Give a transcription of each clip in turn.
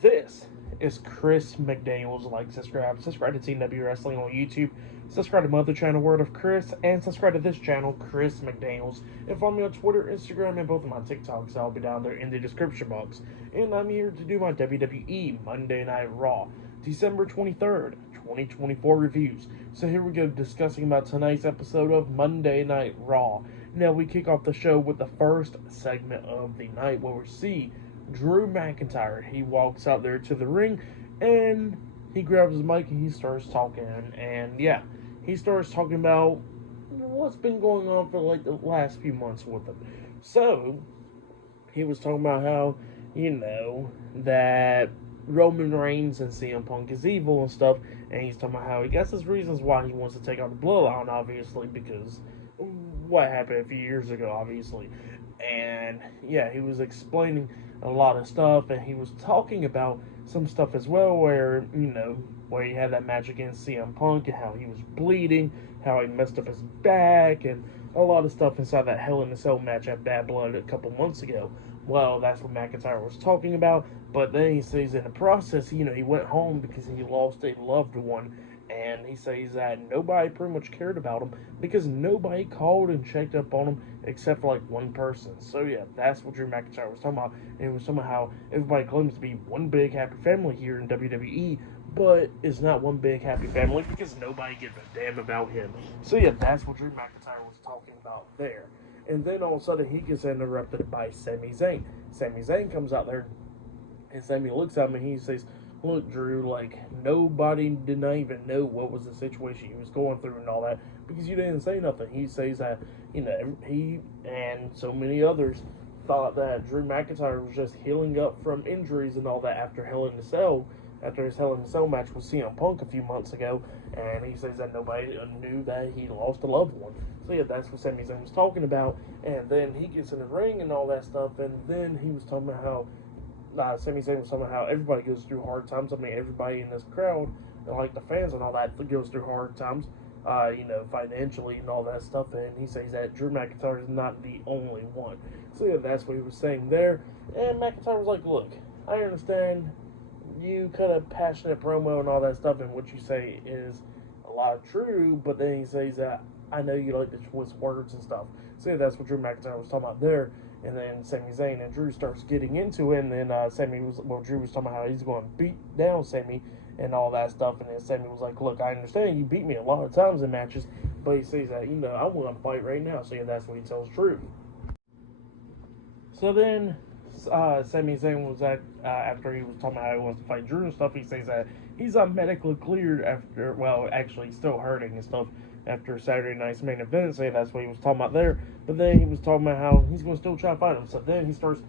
This is Chris McDaniels. Like, subscribe to TW Wrestling on YouTube, subscribe to my other channel, Word of Chris, and subscribe to this channel, Chris McDaniels. And follow me on Twitter, Instagram, and both of my TikToks. I'll be down there in the description box. And I'm here to do my WWE Monday Night Raw, December 23rd, 2024 reviews. So here we go, discussing about tonight's episode of Monday Night Raw. Now we kick off the show with the first segment of the night, where we see Drew McIntyre. He walks out there to the ring and he grabs his mic and he starts talking. And yeah, he starts talking about what's been going on for like the last few months with him. So he was talking about how, that Roman Reigns and CM Punk is evil and stuff. And he's talking about how he gets his reasons why he wants to take out the Bloodline, obviously, because what happened a few years ago, obviously. And yeah, he was explaining a lot of stuff, and he was talking about some stuff as well where, where he had that match against CM Punk and how he was bleeding, how he messed up his back, and a lot of stuff inside that Hell in a Cell match at Bad Blood a couple months ago. Well, that's what McIntyre was talking about, but then he says in the process, he went home because he lost a loved one, and he says that nobody pretty much cared about him because nobody called and checked up on him except for like one person. So yeah, that's what Drew McIntyre was talking about. And it was somehow everybody claims to be one big happy family here in WWE, but it's not one big happy family because nobody gives a damn about him. So yeah, that's what Drew McIntyre was talking about there. And then all of a sudden he gets interrupted by Sami Zayn. Sami Zayn comes out there and Sami looks at him and he says, "Look, Drew, like, nobody did not even know what was the situation he was going through and all that because you didn't say nothing." He says that, he and so many others thought that Drew McIntyre was just healing up from injuries and all that after after his Hell in a Cell match with CM Punk a few months ago. And he says that nobody knew that he lost a loved one. So yeah, that's what Sami Zayn was talking about. And then he gets in the ring and all that stuff, and then he was talking about how Sami Zayn was talking about how everybody goes through hard times. I mean, everybody in this crowd, and like the fans and all that, goes through hard times, financially and all that stuff. And he says that Drew McIntyre is not the only one. So yeah, that's what he was saying there. And McIntyre was like, "Look, I understand you cut a passionate promo and all that stuff, and what you say is a lot of true, but then he says that I know you like to twist words and stuff." So yeah, that's what Drew McIntyre was talking about there. And then Sami Zayn and Drew starts getting into it, and then Drew was talking about how he's going to beat down Sami and all that stuff. And then Sami was like, "Look, I understand you beat me a lot of times in matches," but he says that, "I want to fight right now." So yeah, that's what he tells Drew. So then Sami Zayn was after he was talking about how he wants to fight Drew and stuff, he says that he's medically cleared after, well, actually still hurting and stuff after Saturday night's main event. So that's what he was talking about there. But then he was talking about how he's going to still try to fight him. So then he starts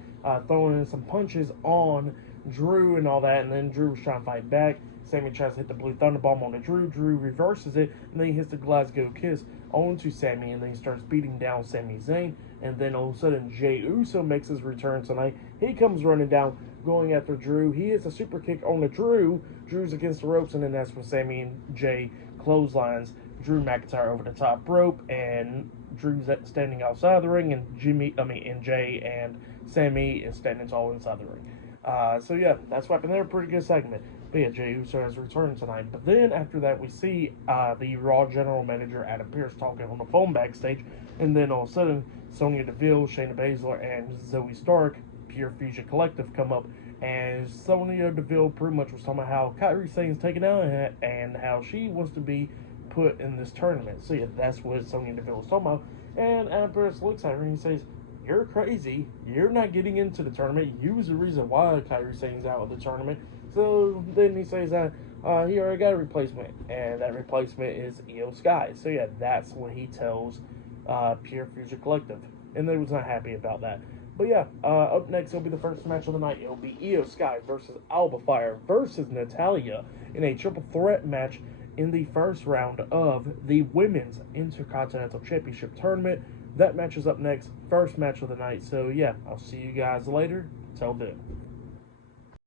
throwing in some punches on Drew and all that, and then Drew was trying to fight back. Sami tries to hit the Blue Thunder Bomb on the Drew. Drew reverses it, and then he hits the Glasgow Kiss onto Sami, and then he starts beating down Sami Zayn. And then all of a sudden, Jey Uso makes his return tonight. He comes running down, going after Drew. He hits a super kick on the Drew. Drew's against the ropes, and then that's when Sami and Jey clotheslines Drew McIntyre over the top rope, and Drew's standing outside the ring, and Jey and Sami is standing tall inside the ring. So yeah, that's what happened there. Pretty good segment. But yeah, Jey Uso has returned tonight. But then after that, we see the Raw general manager Adam Pearce talking on the phone backstage, and then all of a sudden, Sonya Deville, Shayna Baszler, and Zoe Stark, Pure Fusion Collective, come up, and Sonya Deville pretty much was talking about how Kairi Sane's taken out and how she wants to be put in this tournament. So yeah, that's what Sonya Deville was talking about. And Adam Pearce looks at her and he says, "You're crazy. You're not getting into the tournament. You was the reason why Kairi Sane's out of the tournament." So then he says that he already got a replacement, and that replacement is Io Sky. So yeah, that's what he tells Pure Fusion Collective, and they was not happy about that. But yeah, up next, it'll be the first match of the night. It'll be Io Sky versus Alba Fire versus Natalya in a triple threat match in the first round of the Women's Intercontinental Championship Tournament. That match is up next, first match of the night. So yeah, I'll see you guys later. Till then.